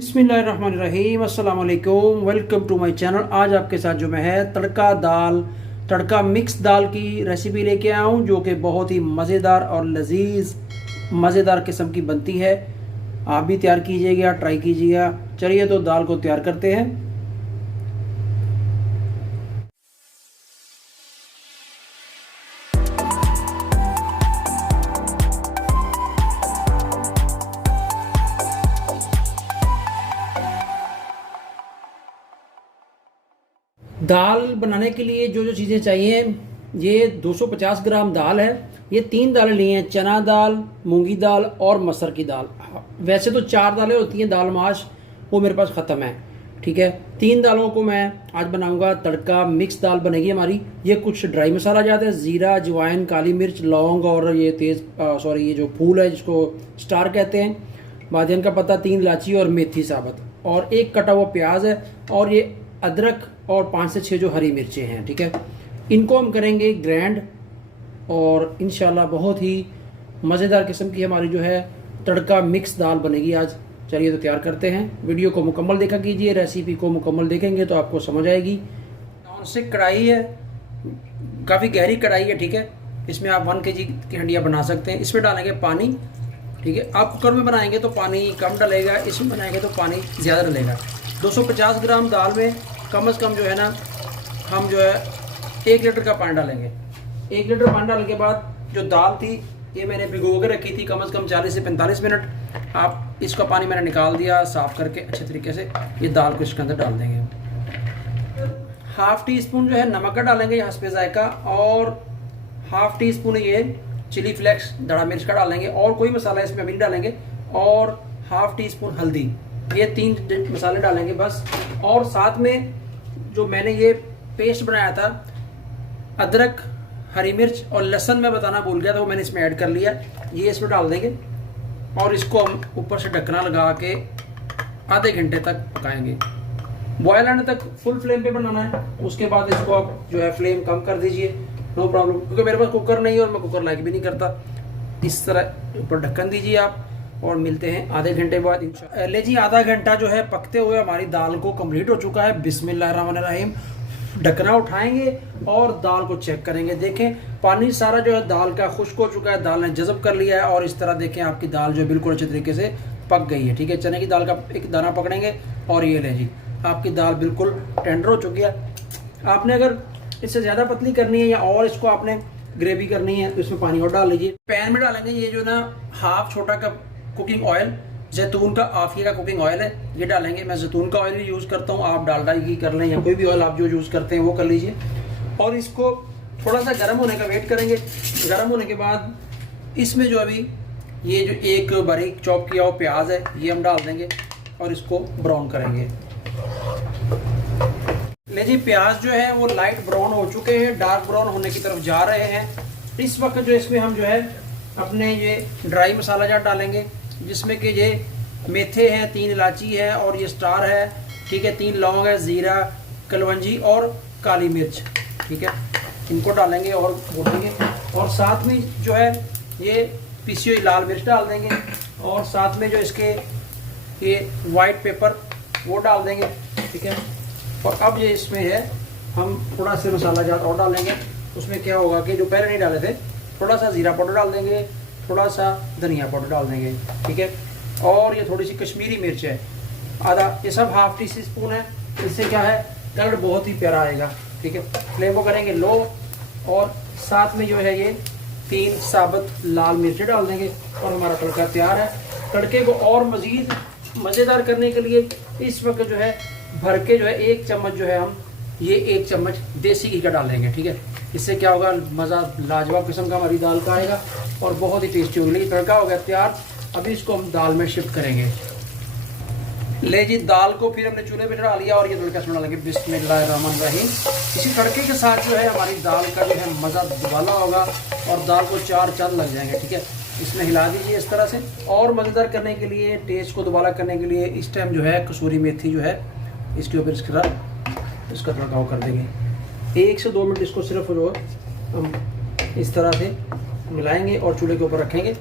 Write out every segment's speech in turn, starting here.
बिस्मिल्लाहिर्रहमानिर्रहीम, अस्सलाम वालेकुम, वेलकम टू माय चैनल। आज आपके साथ जो मैं है तड़का मिक्स दाल की रेसिपी लेके आया हूँ, जो कि बहुत ही मज़ेदार और लजीज मज़ेदार किस्म की बनती है। आप भी तैयार कीजिएगा, ट्राई कीजिएगा। चलिए तो दाल को तैयार करते हैं। दाल बनाने के लिए जो जो चीज़ें चाहिए, ये 250 ग्राम दाल है। ये 3 दालें ली हैं, चना दाल, मूंगी दाल और मसर की दाल। वैसे तो 4 दालें होती हैं दाल माश, वो मेरे पास ख़त्म है। ठीक है, 3 दालों को मैं आज बनाऊंगा। तड़का मिक्स दाल बनेगी हमारी। ये कुछ ड्राई मसाला जाते हैं, ज़ीरा, अजवाइन, काली मिर्च, लौंग और ये ये जो फूल है जिसको स्टार कहते हैं, बादियान का पत्ता, 3 इलायची और मेथी साबुत, और एक कटा हुआ प्याज है, और ये अदरक और 5 से 6 जो हरी मिर्चें हैं। ठीक है, इनको हम करेंगे ग्रैंड, और इंशाल्लाह बहुत ही मज़ेदार किस्म की हमारी जो है तड़का मिक्स दाल बनेगी आज। चलिए तो तैयार करते हैं। वीडियो को मुकम्मल देखा कीजिए, रेसिपी को मुकम्मल देखेंगे तो आपको समझ आएगी। नॉन स्टिक कढ़ाई है, काफ़ी गहरी कढ़ाई है। ठीक है, इसमें आप 1 kg की हंडिया बना सकते हैं। इसमें डालेंगे पानी। ठीक है, आप कुकर में बनाएंगे तो पानी कम डलेगा, इसमें बनाएंगे तो पानी ज़्यादा डलेगा। 250 ग्राम दाल में कम से कम जो है ना, हम जो है 1 लीटर का पानी डालेंगे। 1 लीटर पानी डालने के बाद जो दाल थी ये मैंने भिगो के रखी थी कम से कम 40 से 45 मिनट। आप इसका पानी मैंने निकाल दिया साफ़ करके अच्छे तरीके से। ये दाल को इसके अंदर डाल देंगे। 1/2 टीस्पून जो है नमक का डालेंगे हस्बे जायका, और 1/2 टीस्पून ये चिली फ्लेक्स दड़ा मिर्च का डालेंगे, और कोई मसाला इसमें अभी नहीं डालेंगे। और 1/2 टीस्पून हल्दी, ये 3 मसाले डालेंगे बस। और साथ में जो मैंने ये पेस्ट बनाया था, अदरक, हरी मिर्च और लहसुन मैं बताना भूल गया था, वो मैंने इसमें ऐड कर लिया। ये इसमें डाल देंगे और इसको हम ऊपर से ढकना लगा के आधे घंटे तक पकाएंगे। बॉयल आने तक फुल फ्लेम पे बनाना है। उसके बाद इसको आप जो है फ्लेम कम कर दीजिए, नो प्रॉब्लम, क्योंकि मेरे पास कुकर नहीं है और मैं कुकर लाइक भी नहीं करता। इस तरह ऊपर ढक्कन दीजिए आप, और मिलते हैं आधे घंटे बाद इंशाल्लाह। ले जी, आधा घंटा जो है पकते हुए हमारी दाल को कंप्लीट हो चुका है। बिस्मिल्लाहिर्रहमानिर्रहीम। ढकना उठाएंगे और दाल को चेक करेंगे। देखें पानी सारा जो है दाल का खुश्क हो चुका है, दाल ने जज़ब कर लिया है। और इस तरह देखें आपकी दाल जो है बिल्कुल अच्छे तरीके से पक गई है। ठीक है, चने की दाल का एक दाना पकड़ेंगे और ये लें जी, आपकी दाल बिल्कुल टेंडर हो चुकी है। आपने अगर इससे ज़्यादा पतली करनी है या और इसको आपने ग्रेवी करनी है तो इसमें पानी और डाल लीजिए। पैन में डालेंगे ये जो ना 1/2 छोटा कप कुकिंग ऑयल, जैतून का आफिया का कुकिंग ऑयल है, ये डालेंगे। मैं जैतून का ऑयल भी यूज़ करता हूँ, आप डालडा घी कर लें या कोई भी ऑयल आप जो यूज़ करते हैं वो कर लीजिए। और इसको थोड़ा सा गर्म होने का वेट करेंगे। गर्म होने के बाद इसमें जो अभी ये जो एक बारीक चॉप किया हुआ प्याज है ये हम डाल देंगे और इसको ब्राउन करेंगे। ले जी, प्याज जो है वो लाइट ब्राउन हो चुके हैं, डार्क ब्राउन होने की तरफ जा रहे हैं। इस वक्त जो इसमें हम जो है अपने ये ड्राई मसाला जात डालेंगे, जिसमें कि ये मेथे हैं, 3 इलायची है और ये स्टार है। ठीक है, 3 लौंग है, ज़ीरा, कलवंजी और काली मिर्च। ठीक है, इनको डालेंगे और भूनेंगे। और साथ में जो है ये पीसी हुई लाल मिर्च डाल देंगे, और साथ में जो इसके ये वाइट पेपर वो डाल देंगे। ठीक है, और अब ये इसमें है हम थोड़ा सा मसाला जात और डालेंगे। उसमें क्या होगा कि जो पहले नहीं डाले थे, थोड़ा सा ज़ीरा पाउडर डाल देंगे, थोड़ा सा धनिया पाउडर डाल देंगे। ठीक है, और ये थोड़ी सी कश्मीरी मिर्च है आधा, ये सब 1/2 टीस्पून है। इससे क्या है कलर बहुत ही प्यारा आएगा। ठीक है, फ्लेम को करेंगे लो, और साथ में जो है ये 3 साबुत लाल मिर्च डाल देंगे और हमारा तड़का तैयार है। तड़के को और मज़ीद मज़ेदार करने के लिए इस वक्त जो है भर के जो है 1 चम्मच जो है हम ये 1 चम्मच देसी घी का डालेंगे। ठीक है, इससे क्या होगा, मज़ा लाजवाब किस्म का हमारी दाल का आएगा और बहुत ही टेस्टी होगी। तड़का हो गया तैयार, अभी इसको हम दाल में शिफ्ट करेंगे। ले जी, दाल को फिर हमने चूल्हे पे चढ़ा लिया और ये तड़का इसमें डालेंगे। बिस्मिल्लाहिर्रहमानिर्रहीम। इसी तड़के के साथ जो है हमारी दाल का जो है मज़ा दुबाला होगा और दाल को 4 चांद लग जाएंगे। ठीक है, इसमें हिला दीजिए इस तरह से। और मज़ेदार करने के लिए, टेस्ट को दुबाला करने के लिए इस टाइम जो है कसूरी मेथी जो है इसके ऊपर इसका तड़का कर देंगे। 1 से 2 मिनट इसको सिर्फ जो हम इस तरह से मिलाएंगे और चूल्हे के ऊपर रखेंगे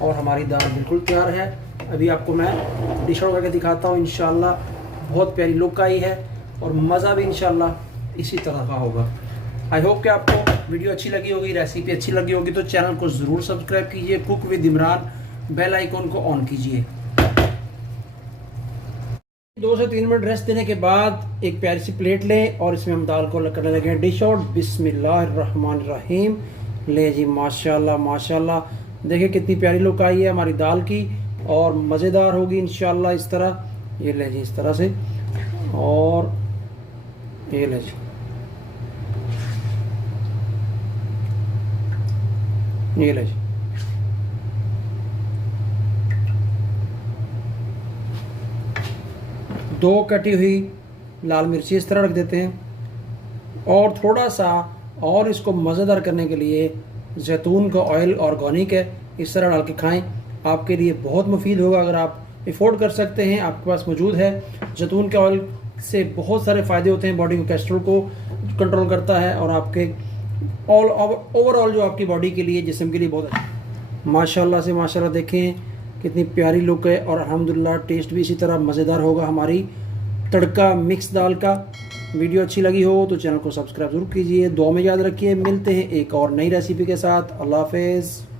और हमारी दाल बिल्कुल तैयार है। अभी आपको मैं डिश आउट करके दिखाता हूँ। इंशाल्लाह बहुत प्यारी लुक आई है और मज़ा भी इंशाल्लाह इसी तरह का होगा। आई होप कि आपको वीडियो अच्छी लगी होगी, रेसिपी अच्छी लगी होगी, तो चैनल को ज़रूर सब्सक्राइब कीजिए। Cook with Imran bell icon को ऑन कीजिए। 2 से 3 मिनट रेस्ट देने के बाद एक प्यारी सी प्लेट लें और इसमें हम दाल को करने लगे डिश आउट। बिस्मिल्लाहिर्रहमानिर्रहीम। ले जी माशाल्लाह माशाल्लाह, देखिए कितनी प्यारी लुक आई है हमारी दाल की और मज़ेदार होगी इंशाल्लाह इस तरह। ये ले जी इस तरह से, और ये ले जी, ये ले जी। दो कटी हुई लाल मिर्ची इस तरह रख देते हैं और थोड़ा सा और इसको मज़ेदार करने के लिए जैतून का ऑयल ऑर्गेनिक है, इस तरह डाल के खाएं। आपके लिए बहुत मुफीद होगा अगर आप अफोर्ड कर सकते हैं, आपके पास मौजूद है। जैतून के ऑयल से बहुत सारे फ़ायदे होते हैं, बॉडी को कोलेस्ट्रॉल को कंट्रोल करता है और आपके ओवरऑल जो आपकी बॉडी के लिए, जिस्म के लिए बहुत अच्छा। माशाल्लाह से माशाल्लाह, देखें कितनी प्यारी लुक है और अल्हम्दुलिल्लाह टेस्ट भी इसी तरह मज़ेदार होगा हमारी तड़का मिक्स दाल का। वीडियो अच्छी लगी हो तो चैनल को सब्सक्राइब ज़रूर कीजिए। दुआ में याद रखिए। मिलते हैं एक और नई रेसिपी के साथ। अल्लाह हाफ़िज़।